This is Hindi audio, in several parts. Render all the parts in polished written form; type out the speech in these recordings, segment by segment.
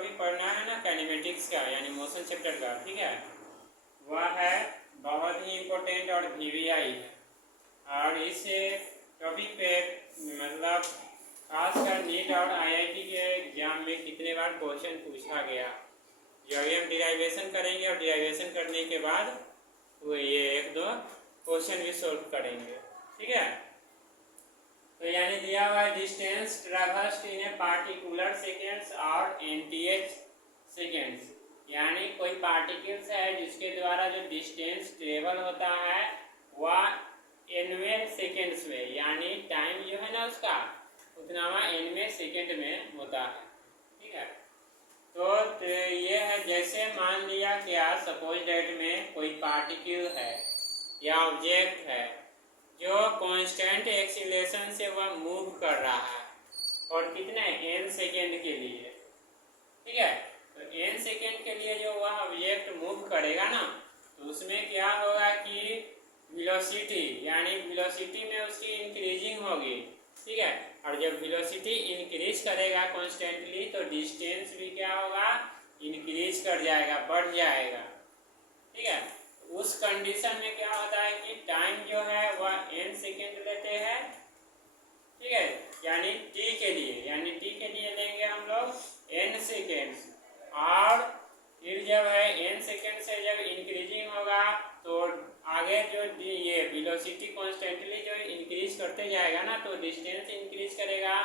टॉपिक पढ़ना है ना काइनेमेटिक्स का, यानी मोशन चैप्टर का, ठीक है, वह है बहुत ही इम्पोर्टेंट और वीवीआई है। और इस टॉपिक पे मतलब खासकर नीट और आईआईटी के एग्जाम में कितने बार क्वेश्चन पूछा गया, जो अभी हम डिराइवेशन करेंगे और डिराइवेशन करने के बाद वो ये एक दो क्वेश्चन भी सोल्व करेंगे, ठीक है। तो यानी दिया हुआ distance traversed in a particular seconds और nth सेकेंड्स, यानी कोई पार्टिकल्स है जिसके द्वारा जो डिस्टेंस ट्रेवल होता है वह nवें सेकेंड्स में, यानी टाइम जो है ना उसका उतना वह nवें सेकेंड में होता है, ठीक है। तो ये है, जैसे मान लिया क्या सपोज डेट में कोई पार्टिकल है या ऑब्जेक्ट है जो कांस्टेंट एक्सीलरेशन से वह मूव कर रहा है और कितने n सेकेंड के लिए, ठीक है। तो n सेकेंड के लिए जो वह ऑब्जेक्ट मूव करेगा ना, तो उसमें क्या होगा कि वेलोसिटी, यानी वेलोसिटी में उसकी इंक्रीजिंग होगी, ठीक है। और जब वेलोसिटी इंक्रीज करेगा कॉन्स्टेंटली तो डिस्टेंस भी क्या होगा, इंक्रीज कर जाएगा, बढ़ जाएगा, ठीक है। उस कंडीशन में क्या होता है कि टाइम जो है वह n सेकेंड लेते हैं, ठीक है, यानी t के लिए, यानी t के लिए लेंगे हम लोग n सेकेंड्स। और फिर जब है n सेकेंड से जब इंक्रीजिंग होगा तो आगे जो ये वेलोसिटी कॉन्स्टेंटली जो इंक्रीज करते जाएगा ना, तो डिस्टेंस इंक्रीज करेगा,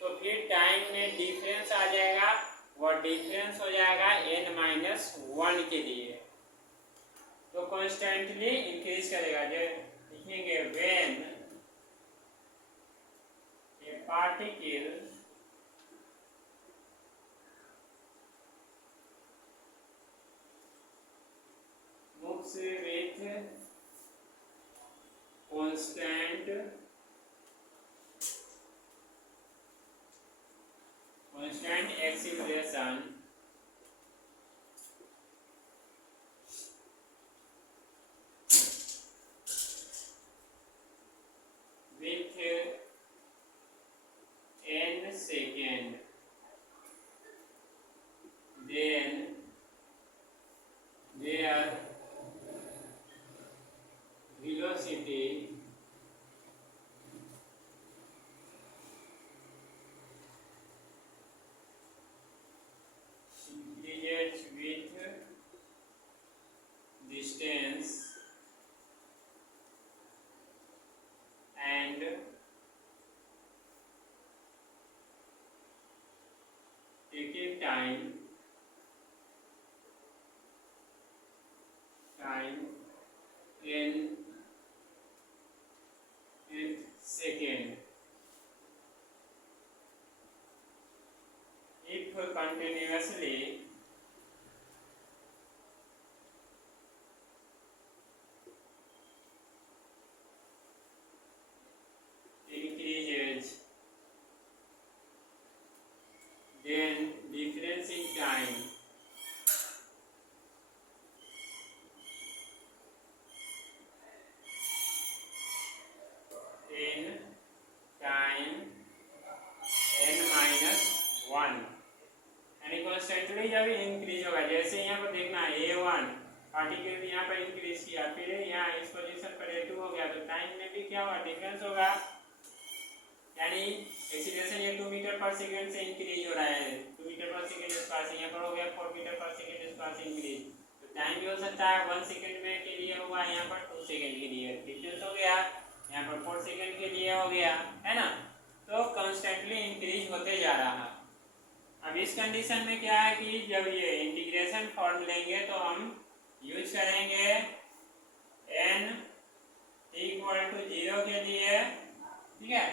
तो फिर टाइम में डिफरेंस आ जाएगा, वह डिफरेंस हो जाएगा n-1 के लिए, तो कॉन्स्टेंटली इंक्रीज करेगा। जो लिखेंगे when A particle moves with constant acceleration with n second, then their velocity increases with distance and taking time in second if continuously increases, then difference in time n-1, यानी कॉन्स्टेंटली जब इंक्रीज होगा, जैसे यहाँ पर देखना a1 पार्टिकल यहाँ पर इंक्रीज किया, फिर यहाँ इस पोजीशन पर a2 हो गया, तो टाइम में भी क्या होगा, डिफरेंस होगा, यानी एक्सीलरेशन ये 2 मीटर पर सेकंड से इंक्रीज हो रहा है, 2 मीटर पर सेकंड स्क्वायर से यहाँ पर हो गया 4 मीटर पर सेकंड स्क्वायर से इंक्रीज, तो टाइम भी हो सकता है 1 सेकंड में के लिए हुआ, यहाँ पर 2 सेकंड के लिए डिफरेंस हो गया, यहाँ पर 4 सेकंड के लिए हो गया, है ना। तो कॉन्स्टेंटली इंक्रीज होते जा रहा है। अब इस कंडीशन में क्या है कि जब ये इंटीग्रेशन फॉर्म लेंगे तो हम यूज करेंगे n = 0 के लिए, ठीक है,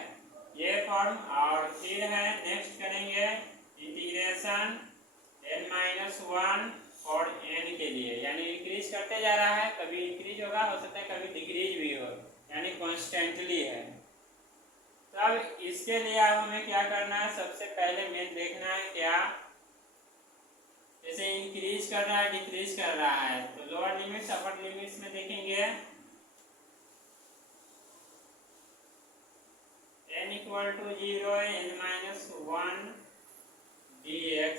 ये फॉर्म, और फिर है नेक्स्ट करेंगे इंटीग्रेशन n-1 और n के लिए, यानी इंक्रीज करते जा रहा है, कभी इंक्रीज होगा, हो सकता है कभी डिक्रीज भी हो, यानी कॉन्स्टेंटली है। तो अब इसके लिए अब हमें क्या करना है, सबसे पहले मेन देखना है क्या, जैसे इंक्रीज कर रहा है डिक्रीज कर रहा है, तो लोअर लिमिट्स अपर लिमिट्स में देखेंगे n = 0 n-1 dx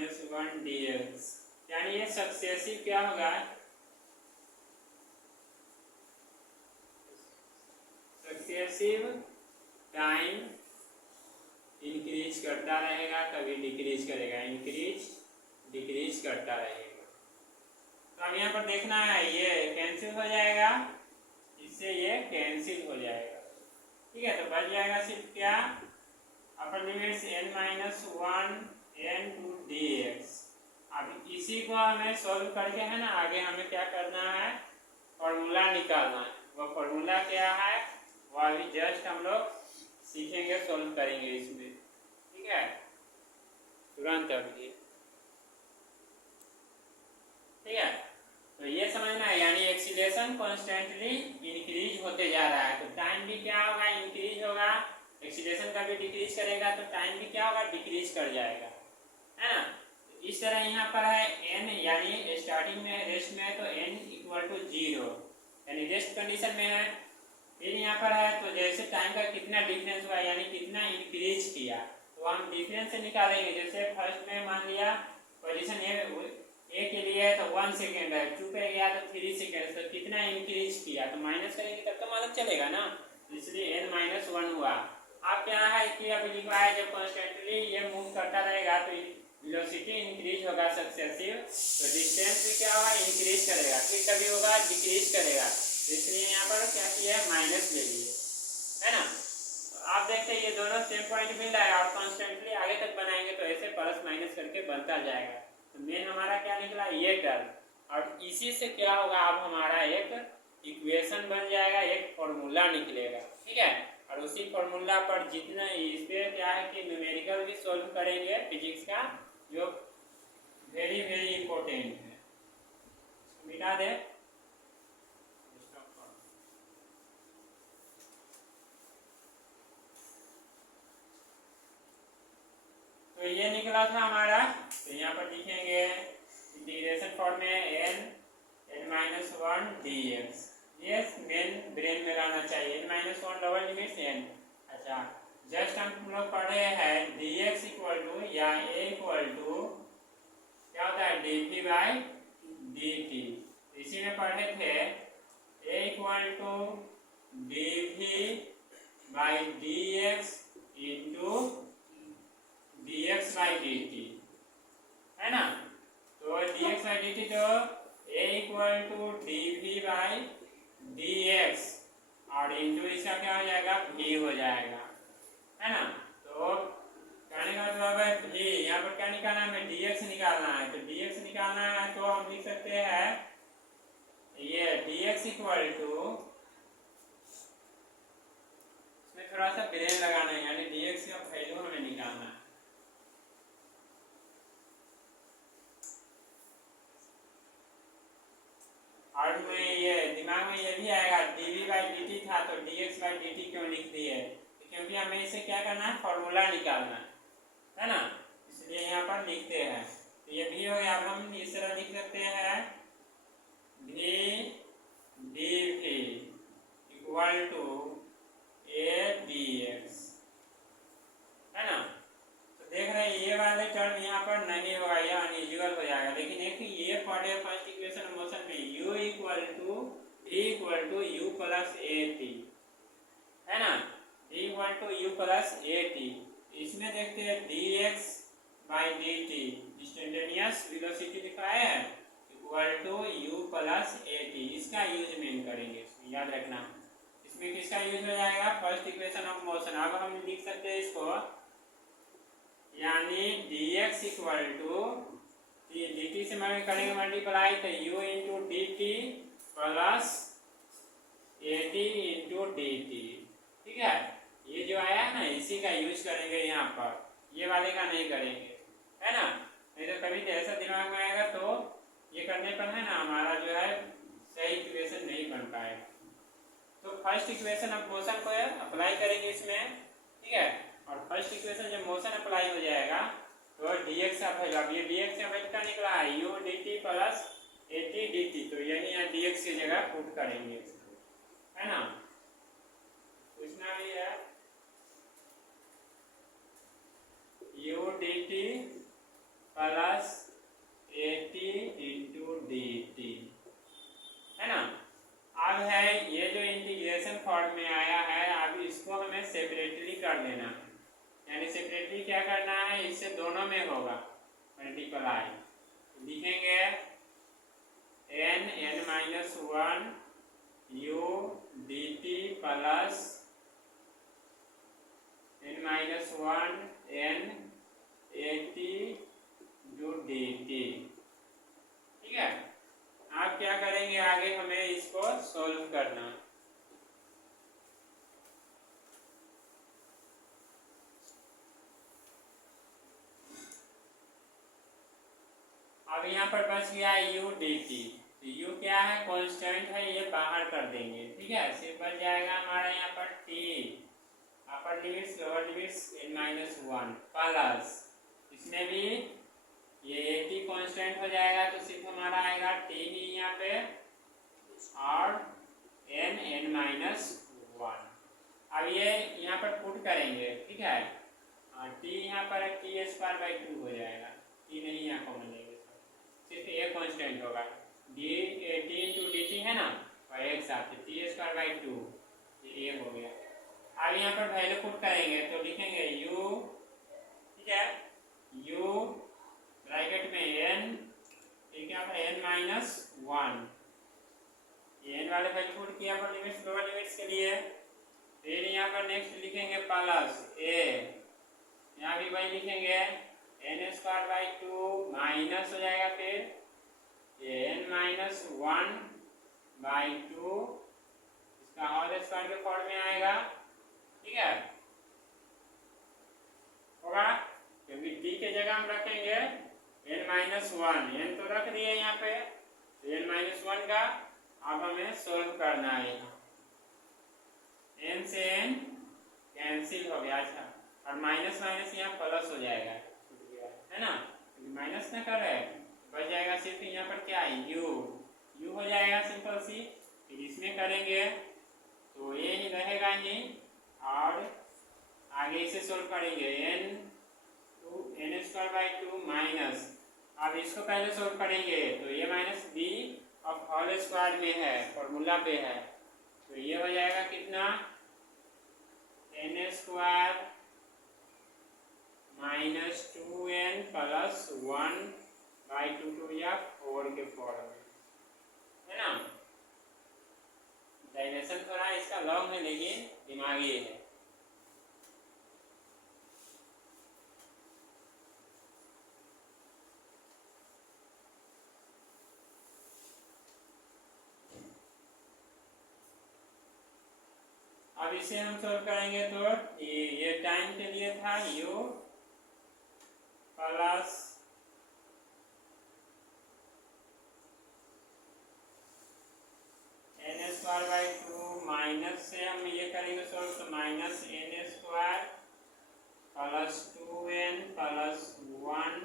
-1 dx, यानी ये सक्सेसिव क्या होगा, सक्सेसिव टाइम इंक्रीज करता रहेगा, कभी डिक्रीज करेगा, इंक्रीज डिक्रीज करता रहेगा। तो अब यहाँ पर देखना है, ये कैंसिल हो जाएगा, इससे ये कैंसिल हो जाएगा, ठीक है। तो बच जाएगा सिर्फ क्या, अपर limits n-1 n to dx। अब इसी को हमें सॉल्व करके है ना, आगे हमें क्या करना है, फॉर्मूला निकालना है। वो फॉर्मूला क्या है, वो अभी जस्ट हम लोग सीखेंगे, सॉल्व करेंगे इसमें, ठीक है, तुरंत अभी, ठीक है। तो ये समझना है, यानी एक्सीलरेशन कॉन्स्टेंटली इंक्रीज होते जा रहा है, तो टाइम भी क्या होगा, इंक्रीज होगा। एक्सीलरेशन का भी डिक्रीज करेगा तो टाइम भी क्या होगा, डिक्रीज कर जाएगा, है ना। तो इस तरह यहाँ पर है n, यानी स्टार्टिंग में रेस्ट में है तो n इक्वल टू 0, यानी रेस्ट कंडीशन में है। फिर यहाँ पर है तो जैसे टाइम का कितना डिफरेंस हुआ, यानी कितना इंक्रीज किया, तो हम डिफरेंस से निकालेंगे। जैसे फर्स्ट में मान लिया पोजीशन ए के लिए है तो 1 सेकेंड है, 2 पे गया तो 3 सेकेंड, तो कितना इंक्रीज किया, तो माइनस करेंगे तब तो मालूम चलेगा ना, इसलिए n-1 हुआ। अब क्या है कि अभी लिखा है जब कॉन्स्टेंटली ये मूव करता रहेगा तो वेलोसिटी इंक्रीज होगा सक्सेसिव, तो डिस्टेंस भी क्या होगा, इंक्रीज करेगा, फिर कभी होगा डिक्रीज करेगा, इसलिए यहाँ पर क्या किया है, माइनस ले लिए, है ना। तो आप देखते हैं ये दोनों सेम पॉइंट मिल रहा है, और कॉन्स्टेंटली आगे तक बनाएंगे तो ऐसे प्लस माइनस करके बनता जाएगा। तो मेन हमारा क्या निकला, ये टर्म, और इसी से क्या होगा, अब हमारा एक इक्वेशन बन जाएगा, एक फॉर्मूला निकलेगा, ठीक है। और उसी फॉर्मूला पर जितना इस पर क्या है कि न्यूमेरिकल भी सॉल्व करेंगे फिजिक्स का, जो वेरी वेरी इंपॉर्टेंट है। मिटा दे, तो ये निकला था हमारा। तो यहाँ पर लिखेंगे इंटीग्रेशन फॉर्म में n-1 dx, ये मेन ब्रेन में लाना चाहिए, n-1 डबल लिमिट n। अच्छा, जस्ट हम लोग पढ़े हैं dx इक्वल टू या a इक्वल टू क्या होता है, dv बाई dt। इसी में पढ़े थे a equal to dv by dx into dx by dt, है ना। तो dx बाई dt तो a equal to dv by dx और इंटू इसका क्या हो जाएगा, v हो जाएगा, है ना। तो कहने का मतलब है v, यहाँ पर क्या निकालना है, हमें dx निकालना है। तो dx निकालना है तो हम लिख सकते हैं ये dx इक्वल टू, इसमें थोड़ा सा ब्रेन लगाना है, यानी dx का वैल्यू हमें निकालना है। और में ये दिमाग में ये भी आएगा dv बाई dt था तो dx बाई dt क्यों लिख दिए, क्योंकि हमें इसे क्या करना है, फॉर्मूला निकालना है ना, इसलिए यहाँ पर लिखते हैं। तो ये भी हो गया। अब हम इस तरह लिख सकते हैं v dv equal to a dx, है ना। तो देख रहे हैं ये वाले टर्म यहाँ पर नहीं होगा, यह अनइक्वल हो जाएगा। लेकिन एक ये पढ़े फर्स्ट इक्वेशन मोशन में u equal to v equal to u plus at, है ना, v equal to u plus at। इसमें देखते हैं dx by dt instantaneous velocity लिखा है equal to u plus at, इसका यूज मेन करेंगे, याद रखना। इसमें किसका यूज हो जाएगा, फर्स्ट इक्वेशन ऑफ मोशन। अब हम लिख सकते हैं इसको, यानी dx इक्वल टू dt से मैं करेंगे मल्टीप्लाई, तो u into D T plus at into D T, ठीक है। ये जो आया है ना, इसी का यूज करेंगे यहाँ पर, ये वाले का नहीं करेंगे, है ना। नहीं तो कभी ऐसा दिमाग में आएगा तो ये करने पर है ना हमारा जो है सही इक्वेशन नहीं बन पाएगा। तो फर्स्ट इक्वेशन ऑफ मोशन को अप्लाई करेंगे इसमें, ठीक है। और फर्स्ट इक्वेशन जब मोशन अप्लाई हो जाएगा तो dx का वैल्यू, अब ये dx का वैल्यू का निकला है u dt plus at dt, तो यही यहाँ dx की जगह पुट करेंगे, है ना। पूछना भी है u dt प्लस दोनों में होगा मल्टीप्लाई, लिखेंगे n minus 1 u dt plus n minus 1 n at जो dt। ठीक है, आप क्या करेंगे आगे, हमें इसको सोल्व करना। अब यहाँ पर बच गया u dt, u क्या है, कांस्टेंट है, ये बाहर कर देंगे। ठीक है, सिर्फ बच जाएगा हमारा यहाँ पर t अपर limits lower limits n minus 1 plus इसमें भी ये at कांस्टेंट हो जाएगा, तो सिर्फ हमारा आएगा t ही यहाँ पे और n माइनस 1। अब ये यहाँ पर पुट करेंगे। ठीक है, t यहाँ पर t स्क्वायर बाई 2 हो जाएगा, t नहीं यहाँ कॉमन लेंगे, सिर्फ ये कांस्टेंट होगा, डी इंटू डी टी है ना, और एक साथ टी स्क्वायर बाई 2, ये हो गया। अब यहाँ पर वैल्यू पुट करेंगे तो लिखेंगे u, ठीक है, u ब्रैकेट में n, ठीक है, n माइनस 1, n वाले वैल्यू पुट किया पर लिमिट्स लोअर लिमिट्स के लिए। फिर यहाँ पर नेक्स्ट लिखेंगे प्लस a, यहाँ भी वही लिखेंगे n स्क्वायर बाई 2 माइनस हो जाएगा, फिर n माइनस 1 बाई 2 इसका होल स्क्वायर के फॉर्म में आएगा। ठीक है, होगा, क्योंकि t के जगह हम रखेंगे n माइनस 1, n तो रख दिए यहाँ पे, n माइनस 1 का अब हमें सोल्व करना है। n से n कैंसिल हो गया, अच्छा, और माइनस माइनस यहाँ प्लस हो जाएगा, है ना, माइनस ना कर रहे, बच जाएगा सिर्फ यहाँ पर क्या है u हो जाएगा सिंपल सी। फिर इसमें करेंगे तो ये ही रहेगा ही, और आगे इसे सोल्व करेंगे n स्क्वायर बाई 2 माइनस, अब इसको पहले सोल्व करेंगे तो ये minus b of whole square में है, फॉर्मूला पे है, तो ये हो जाएगा कितना, n square minus 2n plus 1 by 2 या 4 के फॉर्म में, है ना। डायमेंशन थोड़ा इसका लॉन्ग है लेकिन दिमागी है। अब इसे हम सोल्व करेंगे तो ये टाइम के लिए था u plus n square by 2 minus से हम ये करेंगे सोल्व, तो minus n square plus 2n plus 1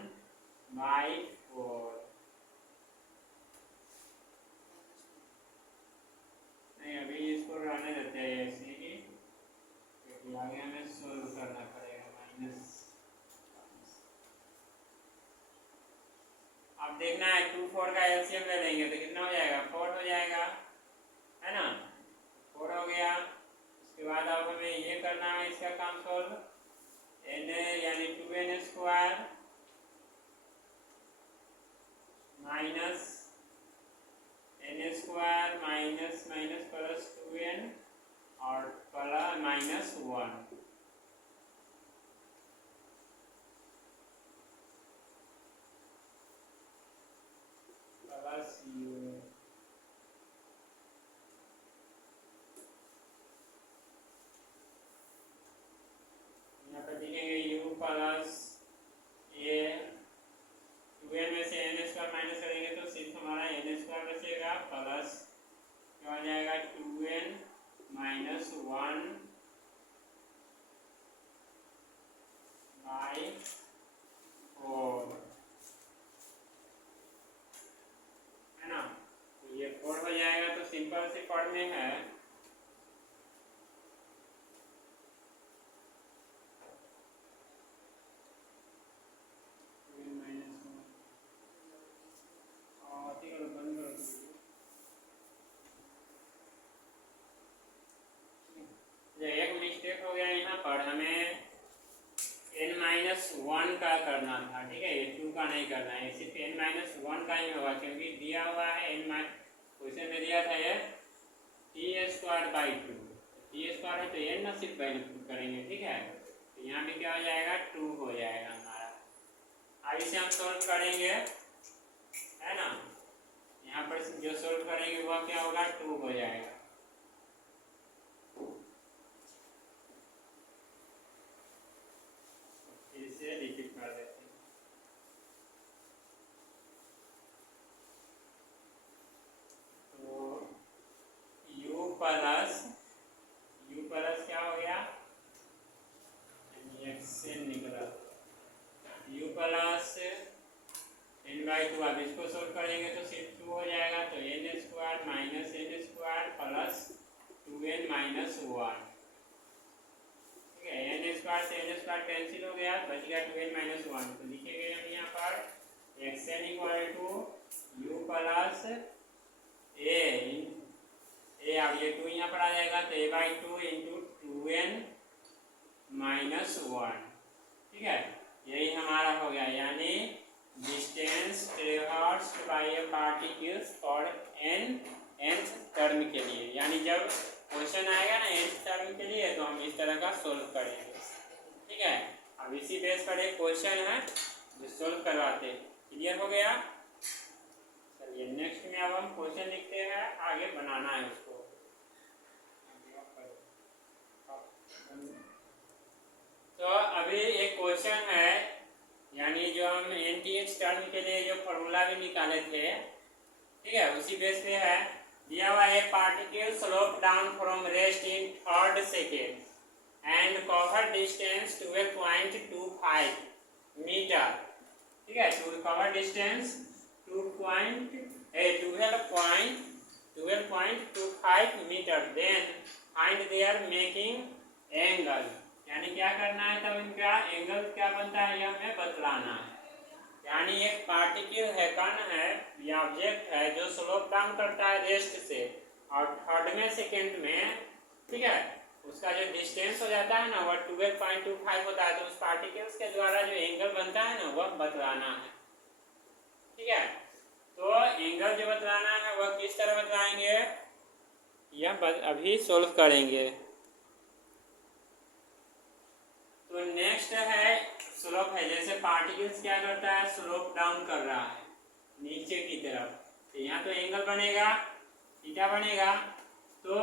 by 4, नहीं अभी इसको रहने देते हैं ऐसे ही, क्योंकि आगे हमें सोल्व करना पड़ेगा। माइनस, अब देखना है 2 4 का एलसीएम ले लेंगे तो कितना हो जाएगा, 4 हो जाएगा, है ना, 4 हो गया। उसके बाद अब हमें ये करना है इसका काम सोल्व, n यानी 2n square minus n square minus minus plus 2n और प्लस माइनस 1, प्लस u, यहाँ पर लिखेंगे u प्लस ये 2n में से n स्क्वायर माइनस करेंगे तो सिर्फ हमारा n स्क्वायर बचेगा, प्लस क्या हो जाएगा 2n माइनस 1 बाई 4, है ना, तो ये 4 हो जाएगा, तो सिंपल से फॉर्म में है, एक मिस्टेक हो गया यहाँ पर, हमें n माइनस 1 का करना का नहीं करना है, सिर्फ n-1 का ही होगा, क्योंकि दिया हुआ है क्वेश्चन में दिया था ये t²/2, t² है तो n ना सिर्फ वैल्यू पुट करेंगे, ठीक है। तो यहाँ भी क्या हो जाएगा 2 हो जाएगा हमारा। अब इसे हम सोल्व करेंगे, है ना। यहाँ पर जो सोल्व करेंगे वह क्या होगा 2 हो जाएगा। फिर से रिपीट कर देते हैं। तो u प्लस क्या हो गया, एक्सएन निकला, u प्लस n/2। अब इसको सोल्व करेंगे तो सिर्फ 2 हो जाएगा, तो n² minus n² plus 2n minus 1, ठीक है। n² से n² कैंसिल हो गया, बच गया 2n माइनस 1। तो लिखेंगे हम यहाँ पर xn equal to u plus a, अब ये 2 यहाँ पर आ जाएगा तो a/2 इंटू 2n माइनस 1, ठीक है। यही हमारा हो गया, यानी distance traversed by a particles for nth term के लिए, यानी जब क्वेश्चन आएगा ना nth टर्म के लिए तो हम इस तरह का सोल्व करेंगे, ठीक है। अब इसी बेस पर एक क्वेश्चन है जो सोल्व करवाते हैं। क्लियर हो गया। चलिए नेक्स्ट में अब हम क्वेश्चन लिखते हैं, आगे बनाना है उसको। तो अभी एक क्वेश्चन है, यानी जो हम nth टर्म के लिए जो फॉर्मूला भी निकाले थे, ठीक है, उसी बेस पे है। दिया हुआ है particle slope down from rest in 3rd second and cover distance 12.25 metre, ठीक है। To cover distance 12.25 metre, then find their making angle, यानी क्या करना है तब इनका एंगल क्या बनता है यह हमें बतलाना है। यानी एक पार्टिकल है, कण है या ऑब्जेक्ट है जो स्लोप डाउन करता है रेस्ट से और 3rd सेकेंड में, ठीक है, उसका जो डिस्टेंस हो जाता है ना वह 12.25 होता है। तो उस पार्टिकल्स के द्वारा जो एंगल बनता है ना वह बतलाना है, ठीक है। तो एंगल जो बतलाना है वह किस तरह बतलाएंगे यह अभी सोल्व करेंगे। तो नेक्स्ट है स्लोप है, जैसे पार्टिकल्स क्या करता है स्लोप डाउन कर रहा है नीचे की तरफ, तो यहाँ तो एंगल बनेगा थीटा बनेगा, तो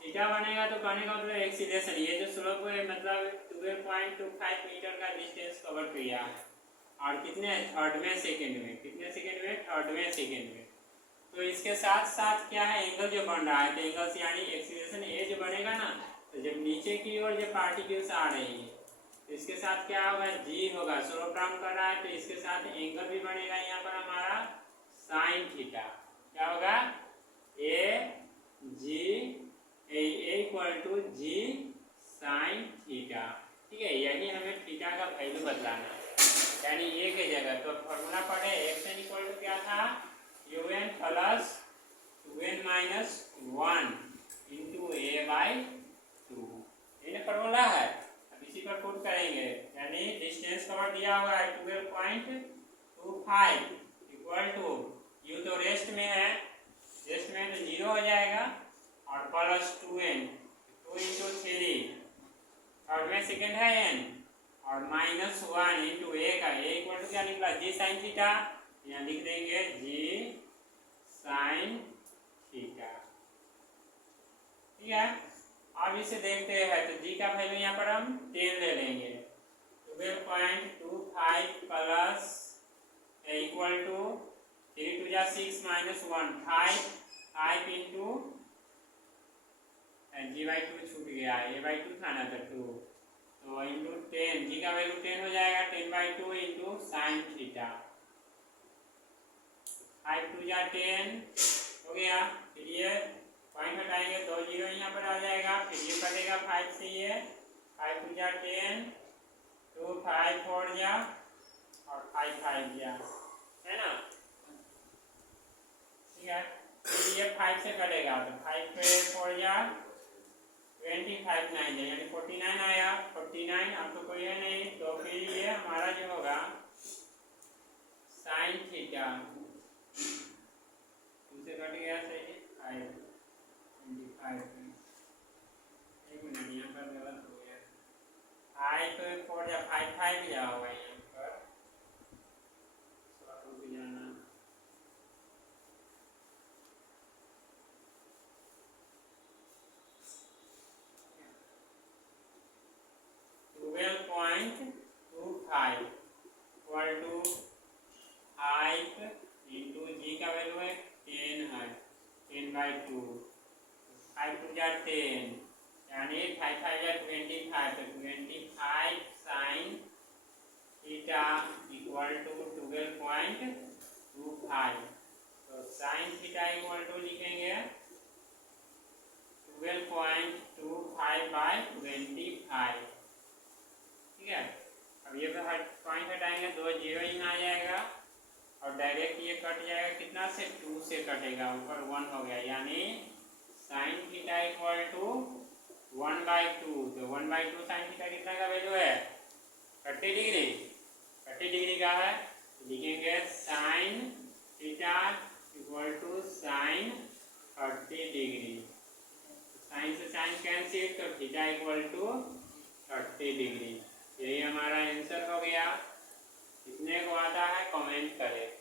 थीटा बनेगा तो कहने का मतलब एक्सीलरेशन, ये जो स्लोप है मतलब 12.25 मीटर का डिस्टेंस कवर किया है और कितने 3rd सेकेंड में, कितने सेकेंड में 3rd सेकेंड में। तो इसके साथ साथ क्या है एंगल जो बन रहा है, तो एंगल से यानी एक्सीलरेशन ए जो बनेगा ना, तो जब नीचे की ओर जब पार्टिकल्स आ रही है तो इसके साथ क्या होगा जी होगा, स्लोप डाउन कर रहा है तो इसके साथ एंगल भी बनेगा यहाँ पर हमारा साइन थीटा, क्या होगा a equal to g sine theta, ठीक है। यही हमें थीटा का वैल्यू बदलाना है, यानी ए के जगह तो फॉर्मूला पढ़े एक्सन इक्वल टू क्या था un plus 2n minus 1 into a/2, ये फॉर्मूला है। अब इसी पर पुट करेंगे, यानी डिस्टेंस कवर दिया हुआ है 12.25 इक्वल टू u तो रेस्ट में है, रेस्ट में तो 0 हो जाएगा और plus 2n 2 into 3 3rd second है n और माइनस 1 इंटू a का a इक्वल टू क्या निकला जी साइन थीटा, यहाँ लिख देंगे जी साइन थीटा, ठीक है। अब इसे देखते हैं तो जी का वैल्यू यहाँ पर हम 10 ले लेंगे, 12.25 प्लस इक्वल टू 3 2 जा 6 माइनस 1 5 इंटू जी/2 छूट गया, a/2 था ना तो 2, तो इंटू 10, जी का वैल्यू 10 हो जाएगा, 10/2 इंटू साइन थीटा, 5 2 जा 10 हो गया। फिर ये पॉइंट हटाएंगे तो 0 यहाँ पर आ जाएगा, फिर ये कटेगा 5 से, ये 5 2 जा 10 2 5 4 जा और 5 5 जा, है ना, ठीक है। फिर ये 5 से कटेगा तो 5 पे 4 जा 25 9 जा यानी 49 आया, 49 अब तो कोई है नहीं, तो फिर ये हमारा जो होगा थीटा, 2 से कट गया सही 5 25। एक मिनट यहाँ पर गलत हो गया, 5 4 या 5 5 क्या होगा यहाँ पर, रुक जाना, twelve point 25 equal to 5 into g का वैल्यू है 10 है, 10/2, 5 टू जा 10 यानी 5 5 या 25, तो 25 साइन थीटा इक्वल टू 12.25। तो साइन थीटा इक्वल टू लिखेंगे 12.25/25। ठीक है, अब ये पॉइंट हटाएंगे, 2 जीरो यहाँ आ जाएगा और डायरेक्ट ये कट जाएगा, कितना से 2 से कटेगा, ऊपर 1 हो गया, यानी साइन थीटा इक्वल टू 1/2। तो 1/2 साइन थीटा कितना का वैल्यू है 30 डिग्री, 30 डिग्री का है, लिखेंगे sine theta equal to sine 30 degree, sine से साइन कैंसिल, तो थीटा इक्वल टू 30 डिग्री। यही हमारा आंसर हो गया। कितने को आता है कमेंट करें।